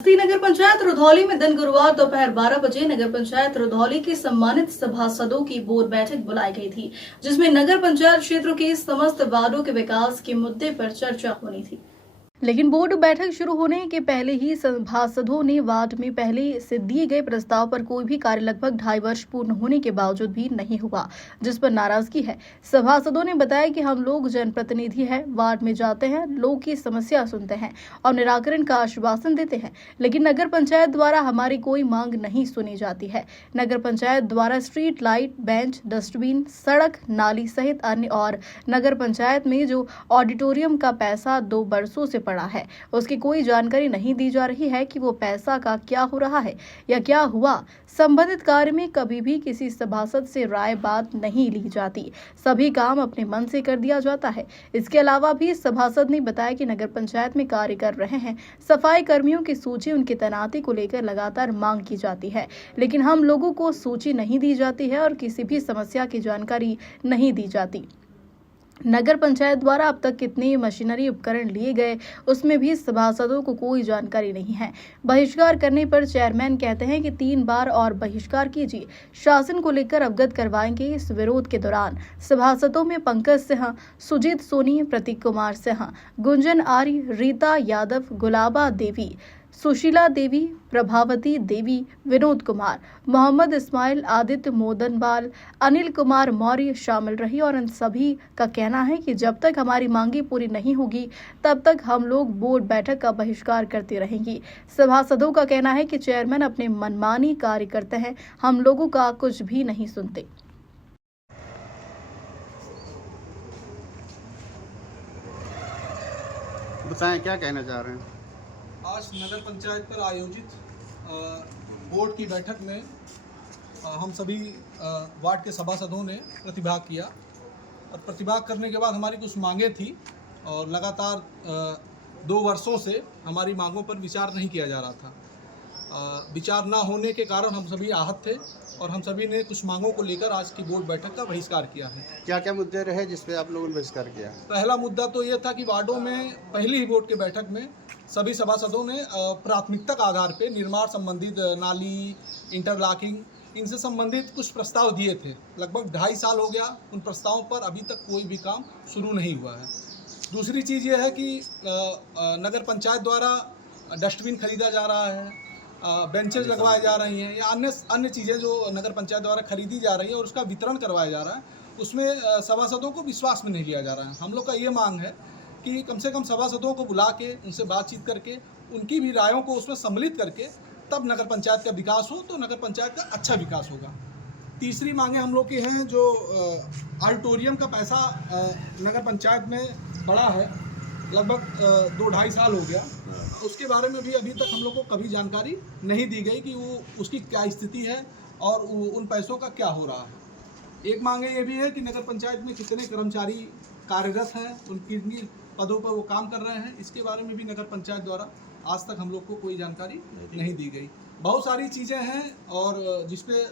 नगर पंचायत रुधौली में दिन गुरुवार दोपहर 12 बजे नगर पंचायत रुधौली के सम्मानित सभासदों की बोर्ड बैठक बुलाई गई थी, जिसमें नगर पंचायत क्षेत्र के समस्त वार्डों के विकास के मुद्दे पर चर्चा होनी थी। लेकिन बोर्ड बैठक शुरू होने के पहले ही सभासदों ने वार्ड में पहले से दिए गए प्रस्ताव पर कोई भी कार्य लगभग 2.5 वर्ष पूर्ण होने के बावजूद भी नहीं हुआ, जिस पर नाराजगी है। सभासदों ने बताया कि हम लोग जनप्रतिनिधि हैं, वार्ड में जाते हैं, लोग की समस्या सुनते हैं और निराकरण का आश्वासन देते हैं, लेकिन नगर पंचायत द्वारा हमारी कोई मांग नहीं सुनी जाती है। नगर पंचायत द्वारा स्ट्रीट लाइट, बेंच, डस्टबिन, सड़क, नाली सहित अन्य और नगर पंचायत में जो ऑडिटोरियम का पैसा 2 वर्षों से पड़ा है, उसकी कोई जानकारी नहीं दी जा रही है कि वो पैसा का क्या हो रहा है या क्या हुआ। संबंधित कार्य में कभी भी किसी सभासद से राय बात नहीं ली जाती, सभी काम अपने मन से कर दिया जाता है। इसके अलावा भी सभासद ने बताया कि नगर पंचायत में कार्य कर रहे हैं, सफाई कर्मियों की सूची, उनकी तैनाती को लेकर लगातार मांग की जाती है, लेकिन हम लोगों को सूची नहीं दी जाती है और किसी भी समस्या की जानकारी नहीं दी जाती। नगर पंचायत द्वारा अब तक कितने मशीनरी उपकरण लिए गए, उसमें भी सभासदों को कोई जानकारी नहीं है। बहिष्कार करने पर चेयरमैन कहते हैं कि 3 बार और बहिष्कार कीजिए, शासन को लेकर अवगत करवाएंगे। इस विरोध के दौरान सभासदों में पंकज सिंह, सुजीत सोनी, प्रतीक कुमार सिंह, गुंजन आर्य, रीता यादव, गुलाबा देवी, सुशीला देवी, प्रभावती देवी, विनोद कुमार, मोहम्मद इस्माइल, आदित्य मोदनवाल, अनिल कुमार मौर्य शामिल रही और इन सभी का कहना है कि जब तक हमारी मांगे पूरी नहीं होगी तब तक हम लोग बोर्ड बैठक का बहिष्कार करते रहेंगे। सभासदों का कहना है कि चेयरमैन अपने मनमानी कार्य करते हैं, हम लोगों का कुछ भी नहीं सुनते। बताएं क्या कहना चाह रहे हैं। आज नगर पंचायत पर आयोजित बोर्ड की बैठक में हम सभी वार्ड के सभासदों ने प्रतिभाग किया और प्रतिभाग करने के बाद हमारी कुछ मांगें थी और लगातार 2 वर्षों से हमारी मांगों पर विचार नहीं किया जा रहा था। विचार ना होने के कारण हम सभी आहत थे और हम सभी ने कुछ मांगों को लेकर आज की बोर्ड बैठक का बहिष्कार किया है। क्या क्या मुद्दे रहे जिस पे आप लोगों ने बहिष्कार किया? पहला मुद्दा तो ये था कि वार्डों में पहली ही बोर्ड की बैठक में सभी सभासदों ने प्राथमिकता के आधार पे निर्माण संबंधित नाली, इंटरलॉकिंग, इनसे संबंधित कुछ प्रस्ताव दिए थे। लगभग 2.5 साल हो गया, उन प्रस्तावों पर अभी तक कोई भी काम शुरू नहीं हुआ है। दूसरी चीज़ ये है कि नगर पंचायत द्वारा डस्टबिन खरीदा जा रहा है, बेंचेस लगवाए जा रही हैं या अन्य चीज़ें जो नगर पंचायत द्वारा खरीदी जा रही है और उसका वितरण करवाया जा रहा है, उसमें सभासदों को विश्वास में नहीं लिया जा रहा है। हम लोग का ये मांग है कि कम से कम सभासदों को बुला के उनसे बातचीत करके उनकी भी रायों को उसमें सम्मिलित करके तब नगर पंचायत का विकास हो तो नगर पंचायत का अच्छा विकास होगा। तीसरी मांगे हम लोग की हैं जो ऑडिटोरियम का पैसा नगर पंचायत में पड़ा है, लगभग 2-2.5 साल हो गया, उसके बारे में भी अभी तक हम लोग को कभी जानकारी नहीं दी गई कि वो उसकी क्या स्थिति है और उन पैसों का क्या हो रहा है। एक मांगे ये भी है कि नगर पंचायत में कितने कर्मचारी कार्यरत हैं, उन कितनी पदों पर वो काम कर रहे हैं, इसके बारे में भी नगर पंचायत द्वारा आज तक हम लोग को कोई जानकारी नहीं दी गई। बहुत सारी चीज़ें हैं और जिसपे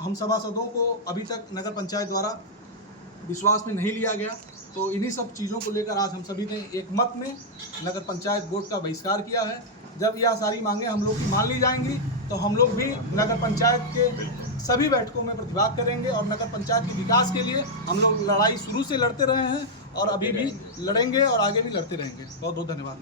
हम सभासदों को अभी तक नगर पंचायत द्वारा विश्वास में नहीं लिया गया, तो इन्हीं सब चीज़ों को लेकर आज हम सभी ने एक मत में नगर पंचायत बोर्ड का बहिष्कार किया है। जब यह सारी मांगें हम लोग की मान ली जाएंगी तो हम लोग भी नगर पंचायत के सभी बैठकों में प्रतिभाग करेंगे और नगर पंचायत के विकास के लिए हम लोग लड़ाई शुरू से लड़ते रहे हैं और अभी भी लड़ेंगे और आगे भी लड़ते रहेंगे। बहुत बहुत धन्यवाद।